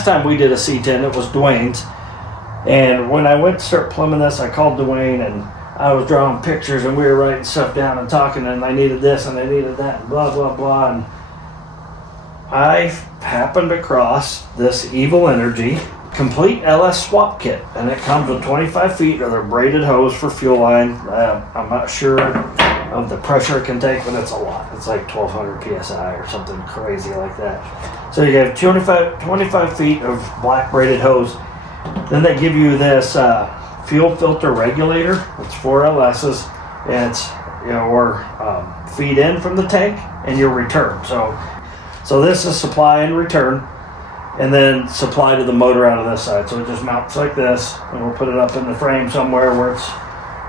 last time we did a C10, it was Dwayne's. And when I went to start plumbing this, I called Dwayne and I was drawing pictures and we were writing stuff down and talking, and I needed this and I needed that and blah, blah, blah. And I happened across this Evil Energy complete LS swap kit, and it comes with 25 feet of their braided hose for fuel line. I'm not sure of the pressure it can take, but it's a lot. It's like 1200 psi or something crazy like that. So you have 25 feet of black braided hose. Then they give you this fuel filter regulator. It's 4 LS's. It's, you know, or feed in from the tank and your return. So this is supply and return, and then supply to the motor out of this side. So it just mounts like this, and we'll put it up in the frame somewhere where it's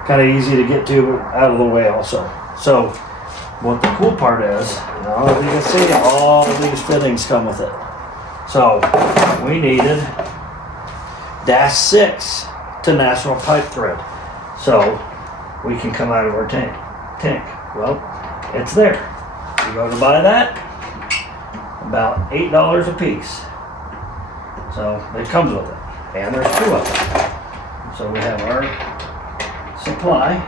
kind of easy to get to, but out of the way also. So what the cool part is, you know, as you can see, all of these fittings come with it. So we needed -6 to National Pipe Thread, so we can come out of our tank. Well, it's there. You go to buy that, about $8 a piece. So it comes with it, and there's 2 of them. So we have our supply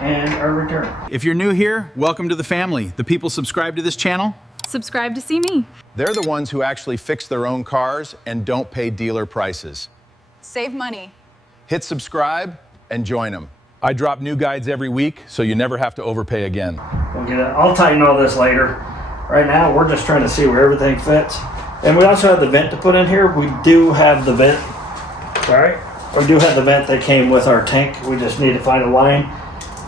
and our return. If you're new here, welcome to the family. The people subscribe to this channel. Subscribe to see me. They're the ones who actually fix their own cars and don't pay dealer prices. Save money. Hit subscribe and join them. I drop new guides every week, so you never have to overpay again. We'll get it. I'll tighten all this later. Right now, we're just trying to see where everything fits. And we also have the vent to put in here. We do have the vent. Sorry. We do have the vent that came with our tank. We just need to find a line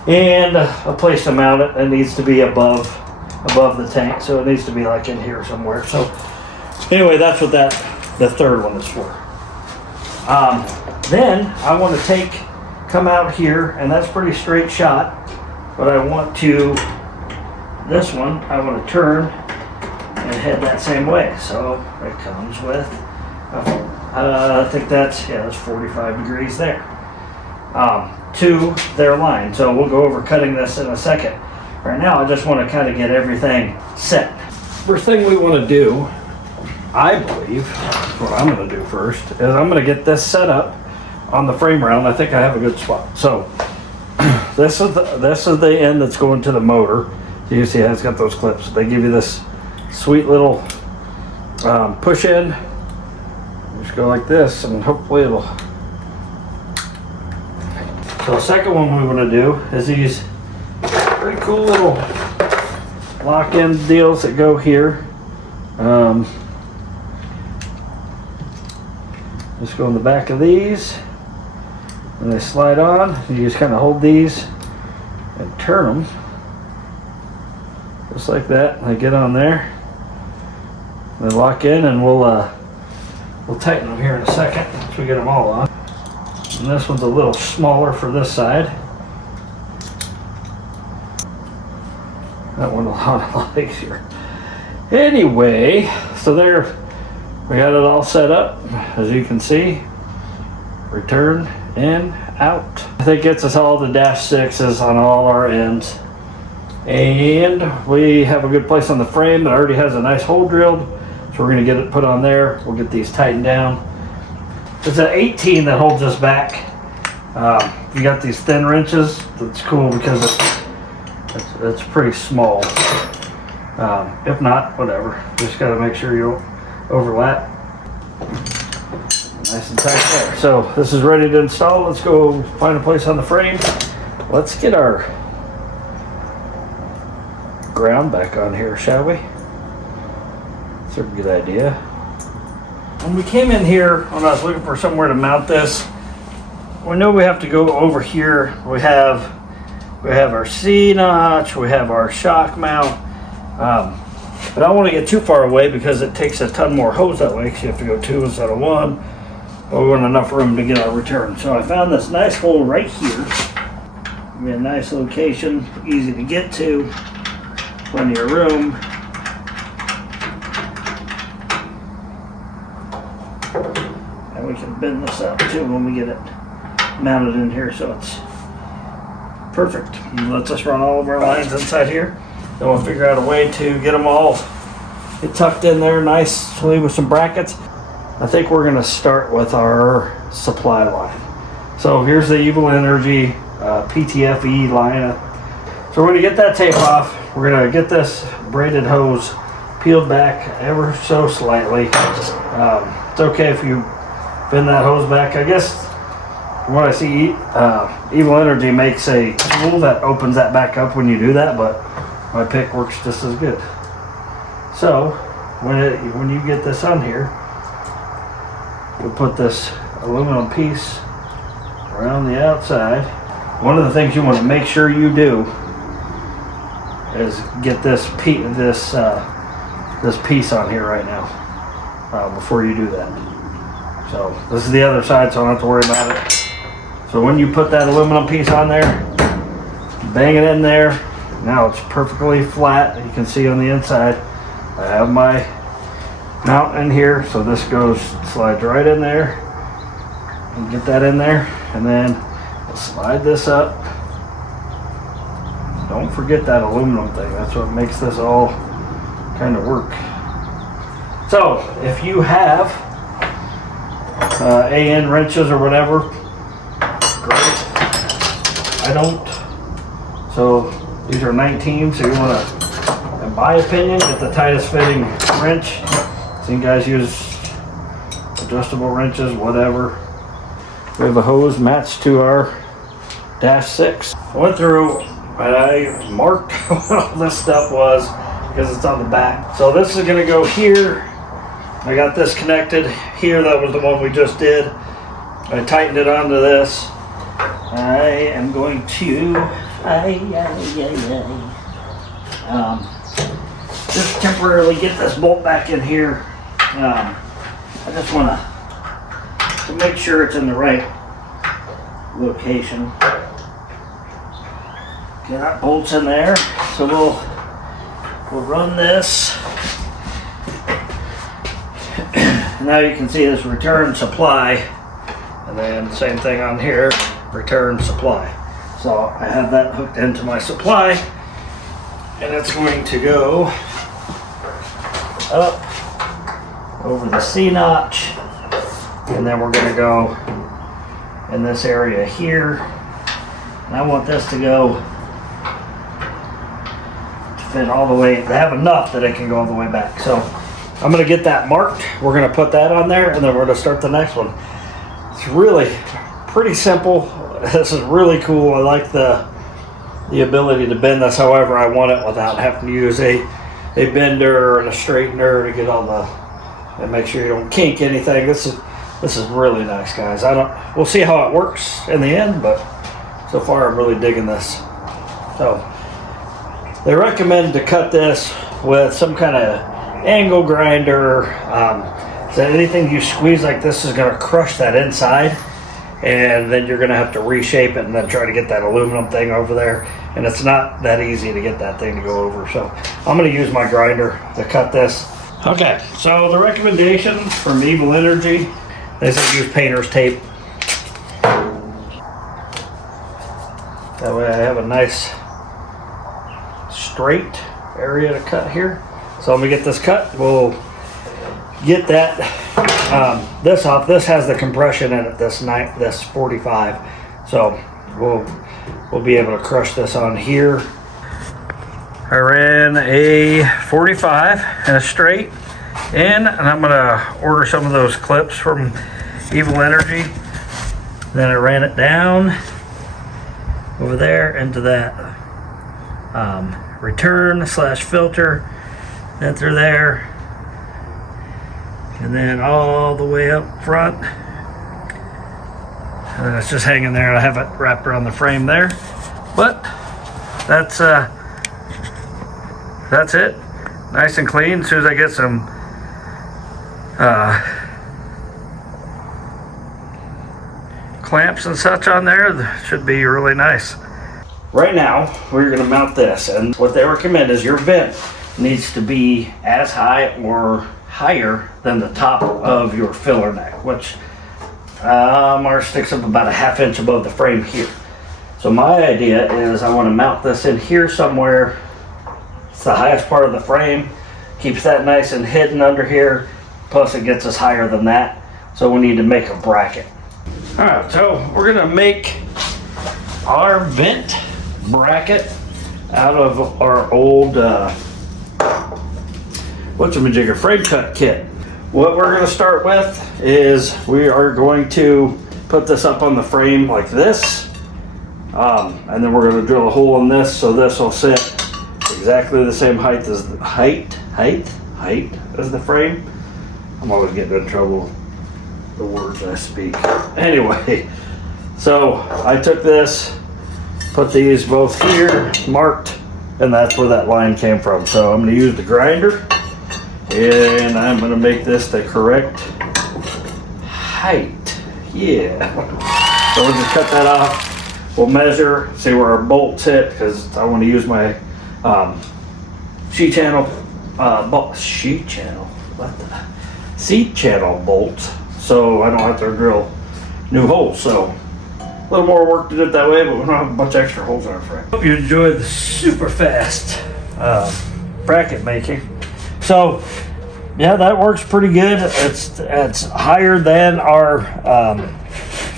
and a place to mount it. It needs to be above the tank, so it needs to be like in here somewhere. So anyway, that's what the third one is for. Then I want to come out here, and that's pretty straight shot, but I want to, this one, I want to turn and head that same way. So it comes with, I think that's 45 degrees there, to their line. So we'll go over cutting this in a second. Right now, I just want to kind of get everything set. First thing we want to do, I believe, what I'm going to do first, is I'm going to get this set up on the frame rail, and I think I have a good spot. So this is the end that's going to the motor. So you see how it's got those clips. They give you this sweet little push in. Just go like this, and hopefully it'll. So the second one we want to do is these pretty cool little lock-in deals that go here. Just go in the back of these, and they slide on. You just kind of hold these and turn them just like that. And they get on there. They lock in, and we'll tighten them here in a second once we get them all on. And this one's a little smaller for this side. That one a lot easier. Anyway, so there, we got it all set up, as you can see. Return, in, out. I think gets us all the -6s on all our ends. And we have a good place on the frame that already has a nice hole drilled. So we're gonna get it put on there. We'll get these tightened down. It's an 18 that holds us back. You got these thin wrenches. That's cool because it's pretty small. If not, whatever. Just got to make sure you don't overlap. Nice and tight there. So this is ready to install. Let's go find a place on the frame. Let's get our ground back on here, shall we? That's a good idea. When we came in here, when I was looking for somewhere to mount this, we know we have to go over here. We have our C-notch, we have our shock mount, but I don't want to get too far away because it takes a ton more hose that way, because you have to go 2 instead of 1, but we want enough room to get our return. So I found this nice hole right here. Be a nice location, easy to get to, plenty of room. And we can bend this up too when we get it mounted in here, so it's perfect. It lets us run all of our lines inside here. Then we'll figure out a way to get them all tucked in there nicely with some brackets. I think we're gonna start with our supply line. So here's the Evil Energy PTFE line. So we're gonna get that tape off. We're gonna get this braided hose peeled back ever so slightly. It's okay if you bend that hose back. I guess what I see, Evil Energy makes a tool that opens that back up when you do that, but my pick works just as good. So when you get this on here, you'll put this aluminum piece around the outside. One of the things you want to make sure you do is get this piece on here right now before you do that. So this is the other side, so I don't have to worry about it. So when you put that aluminum piece on there, bang it in there. Now it's perfectly flat. You can see on the inside I have my mount in here, so this slides right in there, and get that in there, and then we'll slide this up. Don't forget that aluminum thing. That's what makes this all kind of work. So if you have AN wrenches or whatever, great. I don't. So these are 19, so you want to, in my opinion, get the tightest fitting wrench. Some guys use adjustable wrenches, whatever. We have a hose matched to our -6. I went through and I marked what all this stuff was because it's on the back. So this is gonna go here. I got this connected here. That was the one we just did. I tightened it onto this. I am going to just temporarily get this bolt back in here. I just want to make sure it's in the right location. Okay, that bolt's in there, so we'll run this. Now you can see this return supply, and then same thing on here, return supply. So I have that hooked into my supply, and it's going to go up over the C notch, and then we're going to go in this area here, and I want this to go to fit all the way, to have enough that it can go all the way back. So I'm going to get that marked. We're going to put that on there, and then we're going to start the next one. It's really pretty simple. This is really cool. I like the ability to bend this however I want it without having to use a bender and a straightener to get all the, and make sure you don't kink anything. This is really nice, guys. We'll see how it works in the end, but so far I'm really digging this. So they recommend to cut this with some kind of angle grinder. So anything you squeeze like this is going to crush that inside, and then you're going to have to reshape it and then try to get that aluminum thing over there, and it's not that easy to get that thing to go over. So I'm going to use my grinder to cut this. Okay, so the recommendation from Evil Energy, they say use painter's tape. That way I have a nice straight area to cut here. So let me get this cut. We'll get that this off. This has the compression in it, this 45. So we'll be able to crush this on here. I ran a 45 and a straight in, and I'm gonna order some of those clips from Evil Energy. Then I ran it down over there into that return / filter, then through there, and then all the way up front, and then it's just hanging there, and I have it wrapped around the frame there. But that's it, nice and clean. As soon as I get some clamps and such on there, that should be really nice. Right now we're going to mount this, and what they recommend is your vent needs to be as high or higher than the top of your filler neck, which ours sticks up about a ½ inch above the frame here. So my idea is I want to mount this in here somewhere. It's the highest part of the frame, keeps that nice and hidden under here, plus it gets us higher than that. So we need to make a bracket. All right, so we're gonna make our vent bracket out of our old whatchamajigger frame cut kit. What we're gonna start with is we are going to put this up on the frame like this, and then we're gonna drill a hole in this so this will sit exactly the same height as the height as the frame. I'm always getting in trouble with the words I speak. Anyway, so I took this, put these both here, marked, and that's where that line came from. So I'm gonna use the grinder, and I'm gonna make this the correct height. Yeah. So we'll just cut that off. We'll measure, see where our bolts hit, because I want to use my C10 bolts, so I don't have to drill new holes. So a little more work to do it that way, but we don't have a bunch of extra holes in our frame. Hope you enjoyed the super fast bracket making. So yeah, that works pretty good. It's higher than our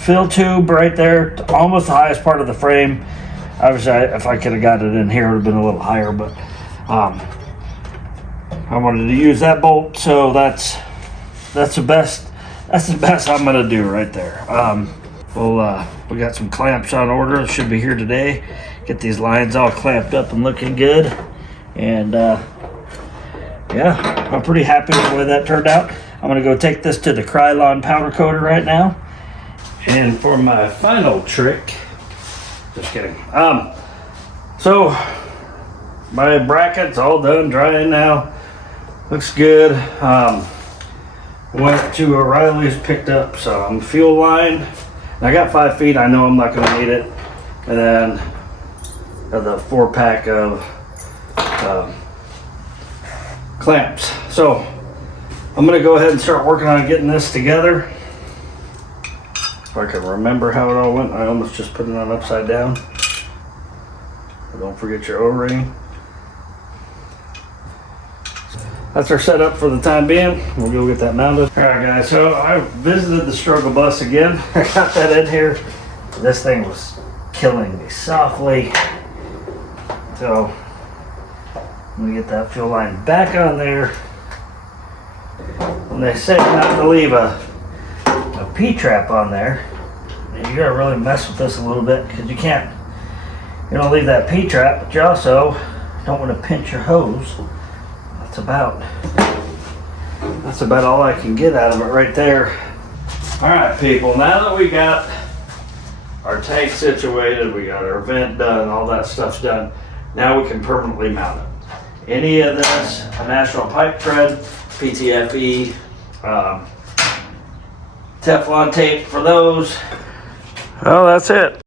fill tube right there, almost the highest part of the frame. Obviously, if I could have got it in here, it would have been a little higher, but I wanted to use that bolt, so that's the best. That's the best I'm gonna do right there. We got some clamps on order. It should be here today. Get these lines all clamped up and looking good, and yeah, I'm pretty happy with the way that turned out. I'm gonna go take this to the Krylon powder coater right now. And for my final trick, just kidding. So my bracket's all done drying now. Looks good. Went to O'Reilly's, picked up some fuel line. And I got 5 feet. I know I'm not gonna need it. And then the 4-pack of clamps. So I'm gonna go ahead and start working on getting this together. If I can remember how it all went, I almost just put it on upside down. Don't forget your O-ring. That's our setup for the time being. We'll go get that mounted. All right, guys, so I visited the struggle bus again. I got that in here. This thing was killing me softly. So I'm gonna get that fuel line back on there. And they say not to leave a P-trap on there. And you gotta really mess with this a little bit, because you don't leave that P-trap, but you also don't want to pinch your hose. That's about all I can get out of it right there. All right, people, now that we got our tank situated, we got our vent done, all that stuff's done, now we can permanently mount it. Any of this, a national pipe thread, PTFE, Teflon tape for those. Oh, that's it.